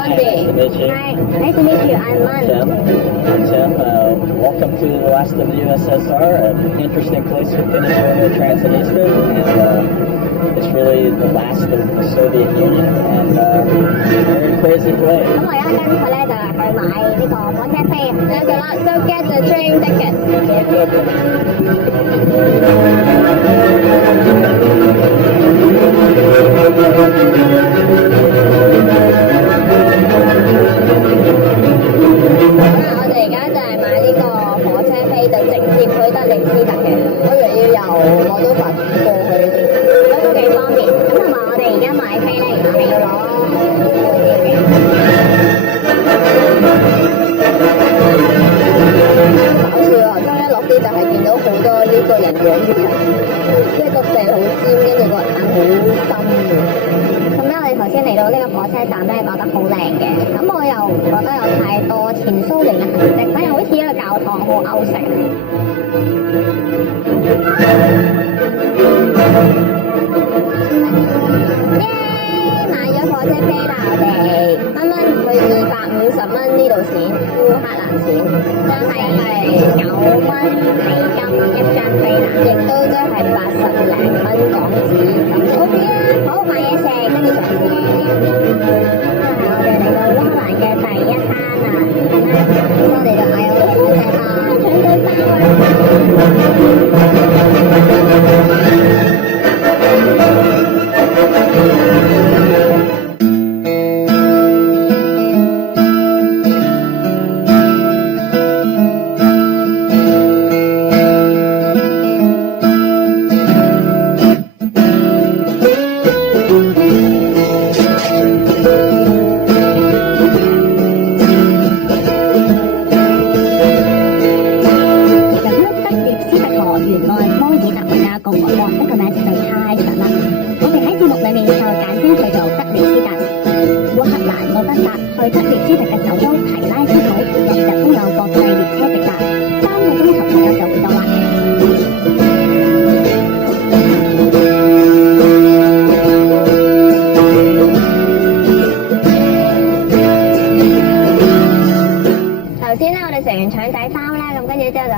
Blondie. Nice to meet you. Hi, nice to meet you. I'm Man. Tim. I'm Tim. Welcome to the last of the USSR, an interesting place to finish over Transnistria, and it's really the last of the Soviet Union, and a very crazy place. 咁我而家跟佢咧就係去買呢個火車飛，有咗啦，so get the train ticket。我哋而家就係買呢個火車飛，就直接去德累斯特嘅，我以為要由莫都佛過去添，都幾方便。咁同埋我哋而家買飛咧，原來係要攞護照嘅。搞笑啊！真係一落機就係見到好多呢個人養魚人，即係個鼻好尖，跟住個眼好深嘅。咁咧，我哋頭先嚟到呢個火車站咧，覺得好靚嘅。咁我又唔覺得有太多前蘇聯嘅痕跡，反而好似一個教堂好歐式。耶！買咗火車飛啦，我哋啱啱佢250蚊呢度錢，烏克蘭錢，真係9蚊美金一張飛啦，亦都真係80零蚊港紙，咁 OK 啊！好買嘢食，跟住上車。我哋嚟到烏克蘭嘅第一餐啊，係咩？我哋就嗌我哋好正啊，搶到包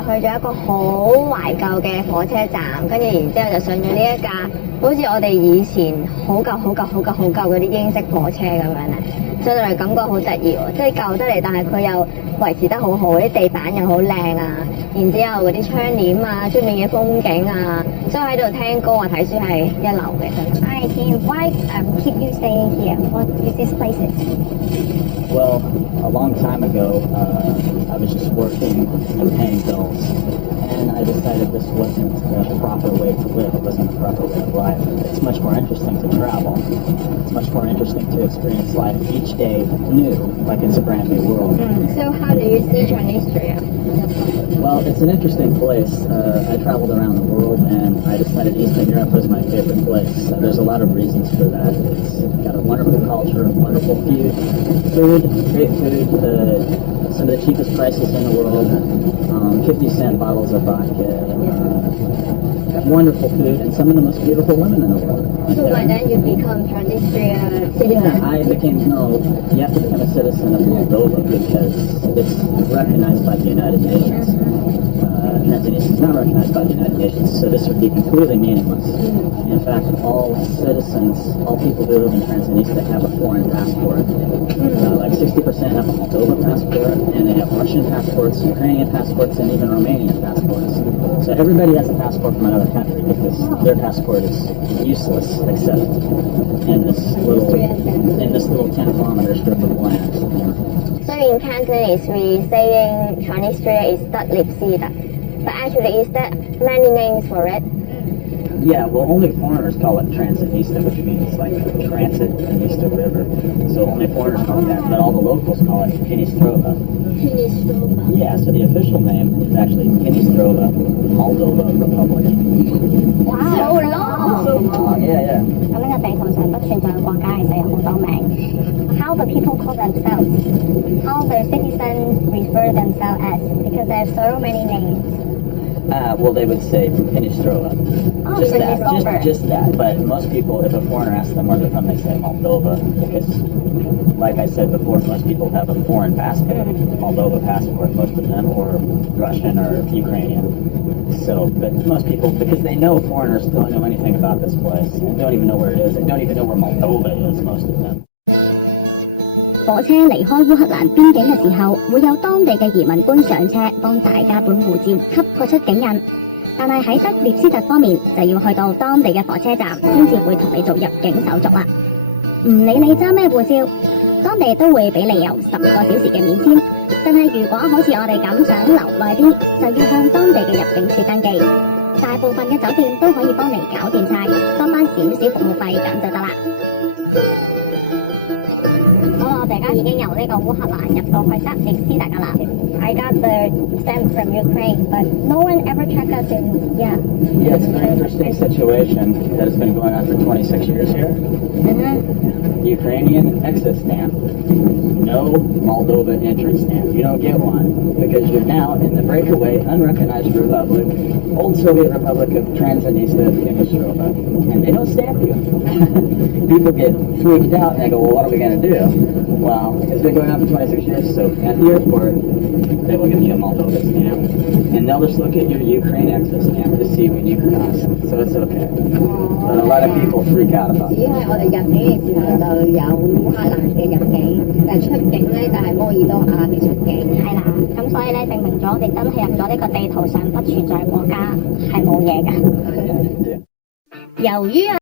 去咗一個好懷舊嘅火車站，跟住然之後就上咗呢一架，好似我哋以前好舊嗰啲英式火車咁樣咧，上到嚟感覺好得意喎，即係舊得嚟，但係佢又維持得好好，啲地板又好靚啊，然之後嗰啲窗簾啊，出面嘅風景啊，所以喺度聽歌啊睇書係一流嘅真係。Hi Tim, why keep you staying here? What is this place? Well, a long time ago, I was just working and paying bills, and I decided this wasn't the proper way to live. It wasn't the proper way of life. It's much more interesting to travel. It's much more interesting to experience life each day new, like it's a brand new world. So how do you see Transnistria? Well, it's an interesting place. I traveled around the world, and I decided Eastern Europe was my favorite place. There's a lot of reasons for that. It's got a wonderful culture, wonderful food, great food, some of the cheapest prices in the world, 50-cent bottles of vodka, wonderful food, and some of the most beautiful women in the world. So by then you become Transnistria citizen? Yeah, you have to become a citizen of Moldova because it's recognized by the United Nations. Transnistria is not recognized by the United Nations, so this would be completely meaningless. In fact, all people who live in Transnistria have a foreign passport. Like 60% have a Moldova passport, and they have Russian passports, Ukrainian passports, and even Romanian passports. So everybody has a passport from another country because their passport is useless except in this little 10-kilometer strip of land. So in Cantonese, we saying Transnistria is Statlipsida, but actually is there many names for it? Yeah, well, only foreigners call it Transnistria, which means like transit Dniester River. So only foreigners call it that, but all the locals call it Dnistrova. Dnistrova. Yeah, so the official name is actually Dnistrova Moldova Republic. Wow, so long! So long, yeah. 咁呢個地圖上不斷就有國家其實有好多名。How the people call themselves? How the citizens refer themselves as? Because there are so many names. Well, they would say Dnistrova. Just Which that, is over. just that. But most people, if a foreigner asks them where they're from, they say Moldova because, like I said before, most people have a foreign passport, Moldova passport, most of them, or Russian or Ukrainian. So, but most people, because they know foreigners don't know anything about this place and don't even know where it is, and don't even know where Moldova is, most of them. 火車離開烏克蘭邊境嘅時候，會有當地嘅移民官上車幫大家本護照給個出境印。但係喺德涅斯特方面，就要去到當地嘅火車站先至會同你做入境手續啦。唔理你揸咩護照，當地都會俾你有10個小時嘅免簽。但係如果好似我哋咁想留耐啲，就要向當地嘅入境處登記。大部分嘅酒店都可以幫你搞掂晒，收翻少少服務費咁就得啦。好啦，我哋而家已經由呢個烏克蘭入到去德涅斯特㗎啦。I got the stamp from Ukraine, but no one ever checked us in. Yeah. Yeah, it's a very interesting situation that has been going on for 26 years here. Ukrainian exit stamp. No Moldova entry stamp. You don't get one because you're now in the breakaway, unrecognized republic, old Soviet Republic of Transnistria and Kostrova. And they don't stamp you. People get freaked out and they go, well, what are we going to do? Well, it's been going on for 26 years, so at the airport, they will give you a Moldova stamp. And they'll just look at your Ukraine exit stamp to see when you cross. So it's okay. But a lot of people freak out about 只 it. 係我哋入境嘅時候就有烏克蘭嘅入境，但係出境咧就係摩爾多瓦嘅出境。係啦，咁所以咧證明咗我哋真係入咗呢個地圖上不存在國家係冇嘢㗎。由於